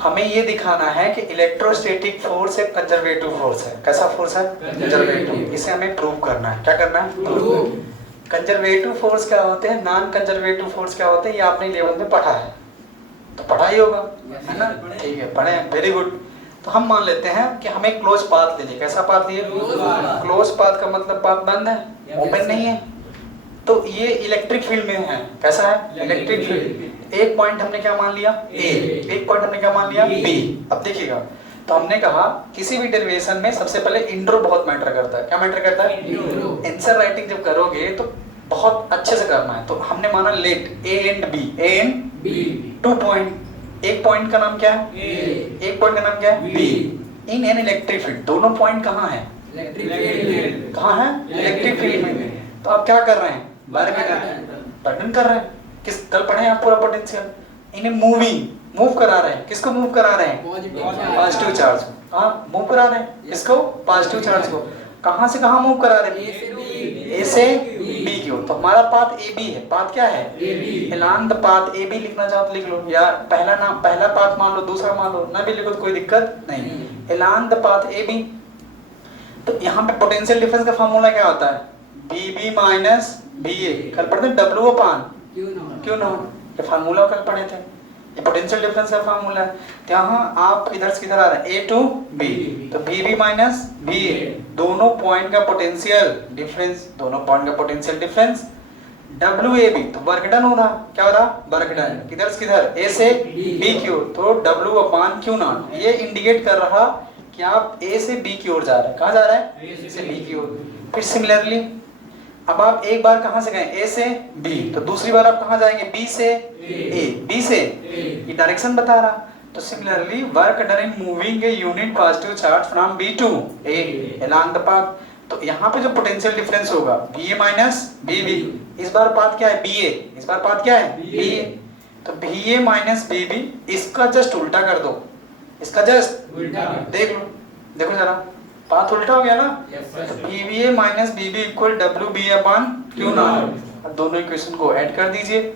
हमें ये दिखाना है कि इलेक्ट्रोस्टैटिक फोर्स एक कंजर्वेटिव फोर्स है। कैसा फोर्स है? कंजर्वेटिव। इसे हमें प्रूव करना है। क्या करना है? प्रूव। कंजर्वेटिव फोर्स क्या होते हैं, नॉन कंजर्वेटिव फोर्स क्या होते हैं, ये आपने लेवल में पढ़ा है, तो पढ़ा ही होगा, है ना? ठीक है, पढ़े हैं, वेरी गुड। तो हम मान लेते हैं कि हमें क्लोज पाथ ले लिए। कैसा पाथ लिए? क्लोज पाथ का मतलब पाथ बंद है, ओपन नहीं है। तो ये इलेक्ट्रिक फील्ड में है। कैसा है? Electric field. एक पॉइंट हमने क्या मान लिया? ए। एक पॉइंट हमने क्या मान लिया? बी। अब देखिएगा, तो हमने कहा किसी भी डेरिवेशन में सबसे पहले इंट्रो बहुत मैटर करता है। क्या मैटर करता है? आंसर राइटिंग जब करोगे तो बहुत अच्छे से करना है। तो हमने माना let A and B, A and B, 2 point. एक पॉइंट का नाम क्या है? ए। एक पॉइंट का नाम क्या है? B. In an electric field. दोनों पॉइंट कहाँ है? Electric field. कहाँ है? इलेक्ट्रिक फील्ड में। तो आप क्या कर रहे हैं? वर्णन कर रहे हैं। किस कल पढ़े हैं आप पूरा पोटेंशियल? इन्हें मूव करा रहे हैं। किसको मूव करा रहे हैं? पॉजिटिव चार्ज को। हाँ, मूव करा रहे हैं इसको, पॉजिटिव चार्ज को। कहाँ से कहाँ मूव करा रहे हैं? ए से बी की ओर। तो हमारा पाथ ए बी है। पाथ क्या है? Along the path A B. लिखना चाहो तो लिख लो, या पहला नाम पहला पाथ मान लो, दूसरा मान लो, ना भी लिखो तो कोई दिक्कत नहीं। Along the path A B. तो यहाँ पे पोटेंशियल डिफरेंस का फार्मूला क्या होता है? बी बी माइनस बी ए। कल पढ़ते डब्ल्यू अपान क्यू नॉट। ये फार्मूला कल पढ़े थे। ये पोटेंशियल डिफरेंस का फार्मूला है। तो यहाँ आप इधर से किधर आ रहे हैं? A to B. तो B B minus B A, दोनों पॉइंट का पोटेंशियल डिफरेंस, दोनों पॉइंट का potential difference. W A B, तो वर्क डन हो रहा। क्या हो रहा? Work done. किधर से किधर? ए से बी की ओर। तो डब्ल्यू अपान क्यू नॉट। ये इंडिकेट कर रहा कि आप ए से बी की ओर जा रहे हैं। कहाँ जा रहे हैं? ए से बी की ओर। फिर सिमिलरली अब आप एक बार कहां से गए? ए से बी। तो दूसरी बार आप कहां जाएंगे? बी से ए। बी से ये डायरेक्शन बता रहा। तो similarly work done in moving a unit positive charge from B to A along the path. तो यहाँ पे जो पोटेंशियल डिफरेंस होगा B A minus B B. इस बार पाथ क्या है? B A. इस बार पाथ क्या है? B A. तो B A minus B B, इसका जस्ट उल्टा कर दो। इसका जस्ट उल्टा देख लो, देखो जरा, पाथ उल्टा हो गया ना? तो BBA minus BB equal WB upon Q not. अब दोनों इक्वेशन को ऐड कर दीजिए।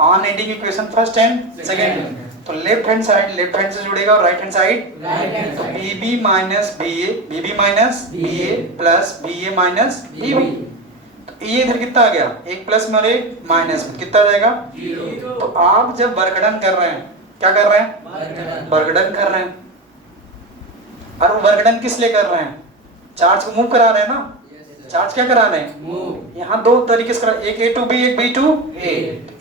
On adding equation first and second. तो लेफ्ट हैंड साइड से जुड़ेगा और राइट हैंड साइड। तो BB minus BA, BB minus BA plus BA minus BB। तो ये इधर कितना आ गया? एक प्लस में और एक माइनस में, कितना आ जाएगा? 0। तो आप जब वर्क डन कर रहे हैं, क्या कर रहे हैं? वर्क डन कर रहे हैं। और वर्क डन किस लिए कर रहे हैं? चार्ज को मूव करा रहे हैं ना? चार्ज क्या करा रहे हैं? यहाँ दो तरीके से करा, एक ए टू बी, एक बी टू ए।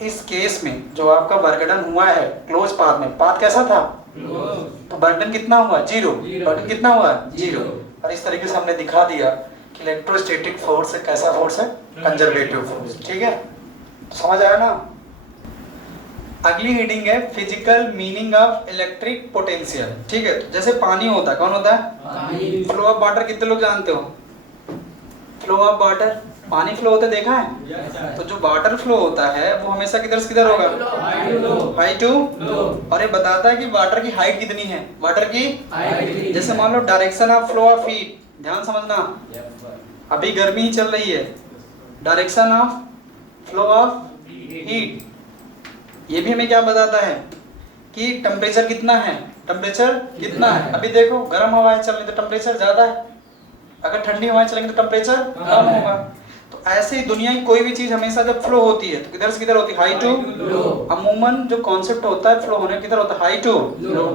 इस केस में जो आपका वर्क डन हुआ है क्लोज पाथ में, पाथ कैसा था? तो वर्क डन कितना हुआ? 0। वर्क डन कितना हुआ? 0। और इस तरीके से हमने दिखा दिया कि इलेक्ट्रोस्टैटिक फोर्स कैसा फोर्स है? Conservative force. ठीक है, समझ आया ना? अगली हेडिंग है physical meaning of electric potential. ठीक है, तो जैसे पानी होता है, कौन होता है? Flow of water. कितने लोग जानते हो फ्लो ऑफ वाटर? पानी फ्लो होता देखा है? तो जो वाटर फ्लो होता है वो हमेशा किधर से किधर होगा? हाई टू लो। और ये बताता है कि वाटर की हाइट कितनी है? वाटर की हाइट। जैसे मान लो direction of flow of heat, ध्यान समझना, अभी गर्मी ही चल रही है। Direction of flow of heat, ये भी हमें क्या बताता है कि टेम्परेचर कितना है? टेम्परेचर कितना है? अभी देखो गर्म हवाएं चल रही तो टेम्परेचर ज्यादा है, अगर ठंडी हवाएं चलेंगी तो टेम्परेचर कम होगा। तो ऐसे ही दुनिया की कोई भी चीज हमेशा जब फ्लो होती है तो किधर से किधर होती है? हाई टू लो। अमूमन जो कॉन्सेप्ट होता है फ्लो होने किधर होता है? हाई टू लो।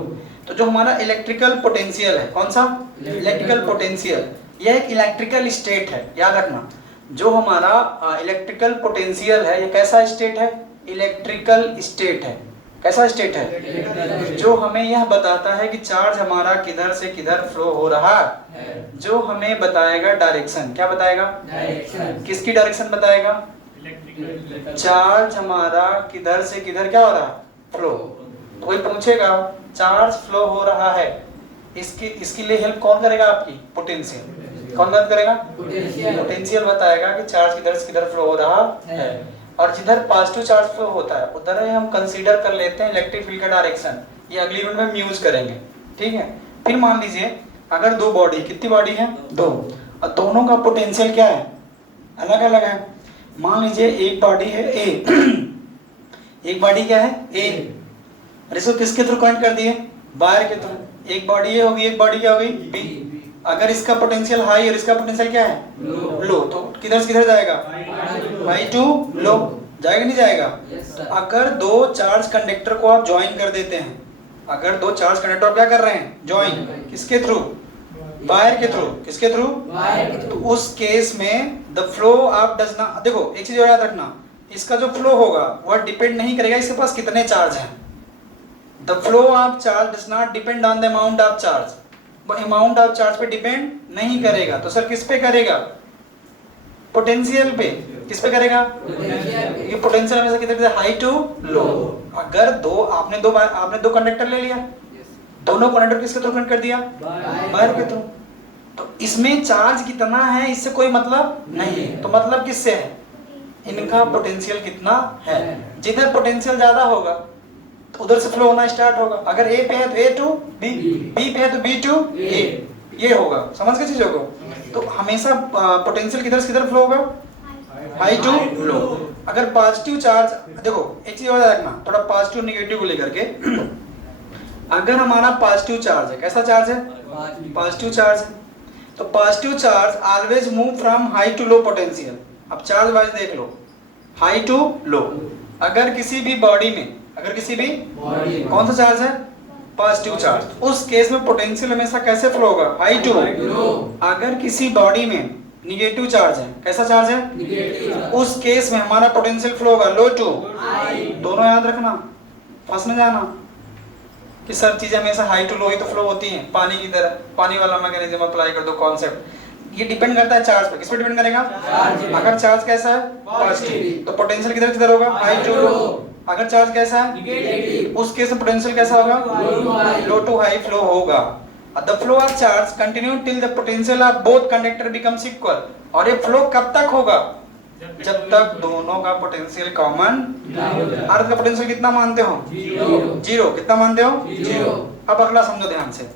तो जो हमारा इलेक्ट्रिकल पोटेंशियल है, कौन सा? इलेक्ट्रिकल पोटेंशियल, यह एक इलेक्ट्रिकल स्टेट है। याद रखना, जो हमारा इलेक्ट्रिकल पोटेंशियल है ये कैसा स्टेट है? इलेक्ट्रिकल स्टेट है। कैसा स्टेट है? जो हमें यह बताता है कि चार्ज हमारा किधर से किधर फ्लो हो रहा है। जो हमें बताएगा डायरेक्शन। क्या बताएगा? डायरेक्शन। किसकी डायरेक्शन बताएगा? चार्ज हमारा किधर से किधर क्या हो रहा है? फ्लो। कोई पूछेगा चार्ज फ्लो हो रहा है, इसके लिए हेल्प कौन करेगा? आपकी पोटेंशियल। कौन मदद करेगा? पोटेंशियल बताएगा कि चार्ज किधर से किधर फ्लो हो रहा है। और जिधर पॉजिटिव चार्ज फ्लो होता है उधर हम कंसीडर कर लेते हैं इलेक्ट्रिक फील्ड का डायरेक्शन। ये अगली यूनिट में हम यूज करेंगे। ठीक है, फिर मान लीजिए अगर दो बॉडी, कितनी बॉडी है? 2, और दोनों का पोटेंशियल क्या है? अलग अलग है। मान लीजिए एक बॉडी है ए एक बॉडी क्या है? ए, और इसको किसके थ्रू कनेक्ट कर दिए? वायर के थ्रू। एक बॉडी ये होगी, एक बॉडी क्या होगी? बी। अगर इसका पोटेंशियल हाई और इसका पोटेंशियल क्या है? लो, तो किधर से किधर जाएगा? हाई टू लो, जाएगा नहीं जाएगा? अगर दो चार्ज कंडक्टर को आप ज्वाइन कर देते हैं, अगर दो चार्ज कंडक्टर आप क्या कर रहे हैं? ज्वाइन। किसके थ्रू? वायर के थ्रू। किसके थ्रू? तो उस केस में the flow of does not, देखो एक चीज याद रखना, इसका जो फ्लो होगा वह डिपेंड नहीं करेगा इसके पास कितने चार्ज हैं। The flow of charge does not depend on the amount of charge, वो अमाउंट ऑफ चार्ज पे डिपेंड नहीं करेगा। तो सर किस पे करेगा? पोटेंशियल पे। किस पे करेगा? ये पोटेंशियल हमेशा किधर? हाई टू लो। अगर आपने दो कंडक्टर ले लिया, दोनों कंडक्टर किसके थ्रू कनेक्ट कर दिया? वायर के थ्रू। तो इसमें चार्ज कितना है इससे कोई मतलब नहीं, तो मतलब किससे है? इनका पोटेंशियल कितना है। जिधर पोटेंशियल ज्यादा होगा तो उधर से फ्लो होना स्टार्ट होगा। अगर ए पे है तो ए टू बी, बी पे है तो बी टू ए, ये होगा। समझ गए चीजों को? तो हमेशा पोटेंशियल किधर से किधर फ्लो होगा? हाई टू लो। अगर पॉजिटिव चार्ज, देखो एक चीज और रखना, थोड़ा पॉजिटिव नेगेटिव को लेकर के, अगर हमारा पॉजिटिव चार्ज है, कैसा चार्ज है? पॉजिटिव चार्ज है, तो positive charge always move from high to low potential. अब चार्ज वाइज देख लो, हाई टू लो। अगर किसी भी बॉडी में, अगर किसी भी कौन सा चार्ज है? पॉजिटिव चार्ज, उस केस में पोटेंशियल हमेशा कैसे फ्लो होगा? हाई टू लो। अगर किसी बॉडी में निगेटिव चार्ज है, कैसा चार्ज है? उस केस में हमारा पोटेंशियल फ्लो होगा लो टू हाई। दोनों याद रखना, फंस न जाना कि सब चीजें हमेशा हाई टू लो ही तो फ्लो होती हैं। पानी की तरह, पानी वाला मैकेनिज्म अप्लाई कर दो कॉन्सेप्ट। ये डिपेंड करता है चार्ज पे। किस पे डिपेंड करेगा? अगर चार्ज कैसा है? पॉजिटिव, तो पोटेंशियल किधर किधर होगा? हाई टू लो। अगर चार्ज कैसा है? नेगेटिव, उस केस में पोटेंशियल कैसा होगा? लो टू हाई फ्लो होगा। The flow of charge continue till the potential of both conductor becomes equal. और ये फ्लो कब तक होगा? जब तक दोनों का पोटेंशियल कॉमन। अर्थ का पोटेंशियल कितना मानते हो? जीरो। कितना मानते हो? जीरो। अब अगला समझो ध्यान से,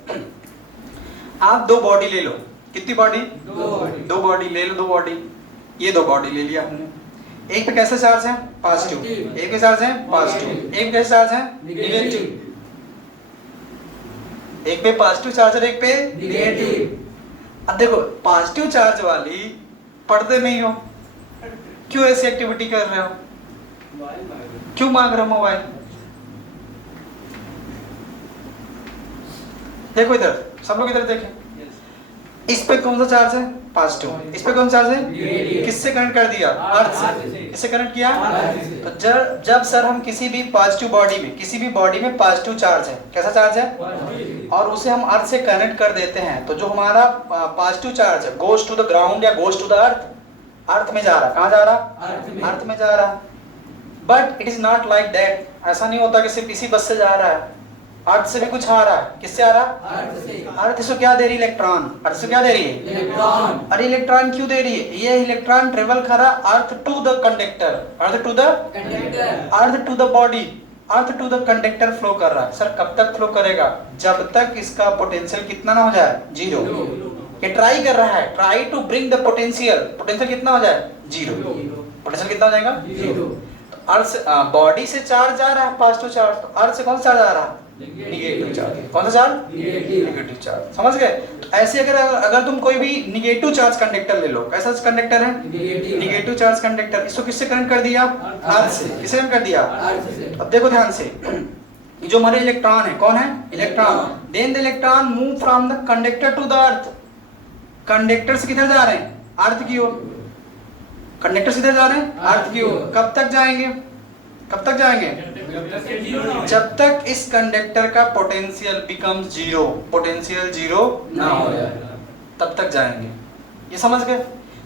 आप दो बॉडी ले लो। कितनी बॉडी? दो बॉडी ले लो। दो बॉडी, ये दो बॉडी ले लिया हमने। एक पे कैसा चार्ज है? पॉजिटिव। एक पे चार्ज है पॉजिटिव, एक पे चार्ज है नेगेटिव। एक पे पॉजिटिव चार्ज है, एक पे नेगेटिव। अब देखो पॉजिटिव चार्ज वाली पढ़ते नहीं हो, क्यों ऐसी एक्टिविटी कर रहे हो? क्यों मांग रहे हो मोबाइल? देखो इधर, सब लोग इधर देखें। इस पे कौन सा चार्ज है? पॉजिटिव। इस पे कौन सा चार्ज है? किससे कनेक्ट कर दिया? अर्थ से। किससे कनेक्ट किया? तो जब सर हम किसी भी पॉजिटिव बॉडी में, किसी भी बॉडी में पॉजिटिव चार्ज है, कैसा चार्ज है? और उसे हम अर्थ से कनेक्ट कर देते हैं, तो जो हमारा पॉजिटिव चार्ज है गोज टू द ग्राउंड या गोज टू द अर्थ, अर्थ में जा रहा। कहाँ जा रहा? अर्थ में जा रहा। But it is not like that. ऐसा नहीं होता कि सिर्फ इसी बस से जा रहा है, अर्थ से भी कुछ आ रहा है। किससे आ रहा? अर्थ से। अर्थ से क्या दे रही? इलेक्ट्रॉन। अर्थ से क्या दे रही है? इलेक्ट्रॉन। अरे इलेक्ट्रॉन क्यों दे रही है? ये इलेक्ट्रॉन ट्रेवल कर रहा earth to the conductor, earth to the conductor, earth to the body, earth to the conductor flow कर रहा है। सर कब तक फ्लो करेगा? जब तक इसका पोटेंशियल कितना ना हो जाए? जीरो। ये ट्राई कर रहा है, try to bring the potential, potential कितना हो जाए? जीरो। पोटेंशियल कितना हो जाएगा? जीरो। तो अर्थ से, बॉडी से चार्ज जा रहा है पॉजिटिव चार्ज, तो अर्थ से कौन सा चार्ज आ रहा है? Negative charge. कौन सा चार्ज? Negative charge. समझ गए? तो ऐसे अगर तुम कोई भी निगेटिव चार्ज कंडक्टर ले लो, कैसा कंडक्टर है? Negative charge conductor. इसको किससे कनेक्ट कर दिया? अर्थ से। किससे कनेक्ट कर दिया? अर्थ से। अब देखो ध्यान से, जो हमारे इलेक्ट्रॉन है, कौन है? Electron. Then the electron move from the conductor to the earth. Conductor से किधर जा रहे हैं? अर्थ की ओर। कंडक्टर से किधर जा रहे हैं? अर्थ की ओर। कब तक जाएंगे? कब तक जाएंगे? जब तक इस कंडक्टर का potential becomes zero, potential zero ना हो जाए, तब तक जाएंगे। ये समझ गए?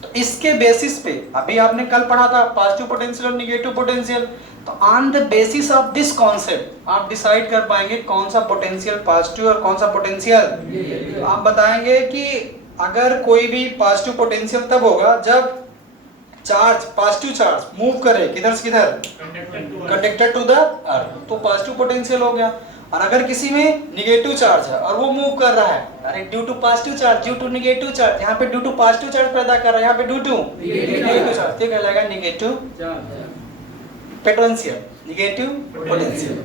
तो इसके बेसिस पे अभी आपने कल पढ़ा था पॉजिटिव पोटेंशियल और नेगेटिव पोटेंशियल, तो on the basis of this concept आप डिसाइड कर पाएंगे कौन सा पोटेंशियल पॉजिटिव और कौन सा पोटेंशियल। आप बताएंगे कि अगर कोई भी पॉजिटिव पोटेंशियल तब होगा जब चार्ज, पॉजिटिव चार्ज मूव करे किधर से किधर? कंडक्टर टू द अर्थ, तो पॉजिटिव पोटेंशियल हो गया। और अगर किसी में निगेटिव चार्ज है और वो मूव कर रहा है, अरे due to positive charge, due to negative charge, यहाँ पे ड्यू टू पॉजिटिव चार्ज पैदा कर रहा है, यहाँ पे ड्यू टू निगेटिव चार्ज, ये कहलाएगा negative potential, negative potential.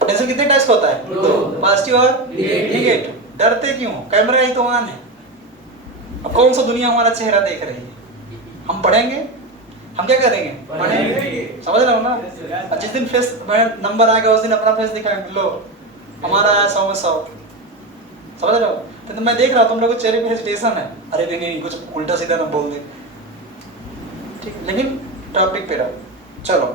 Potential कितने टाइप्स का होता है? दो, पॉजिटिव और नेगेटिव। डरते क्यों? कैमरा ही तो ऑन है। अब कौन सा दुनिया हमारा चेहरा देख रही है? हम पढ़ेंगे, हम क्या करेंगे? पढ़ेंगे। समझ रहे हो ना? और जिस दिन फेस नंबर आएगा उस दिन अपना फेस दिखाएंगे, लो हमारा आया 100 में 100। समझ रहे हो? तो मैं देख रहा हूँ तुम लोगों के चेहरे पे हेजिटेशन है, अरे नहीं कुछ उल्टा सीधा ना बोल दे, ठीक है? लेकिन टॉपिक पे रहो। चलो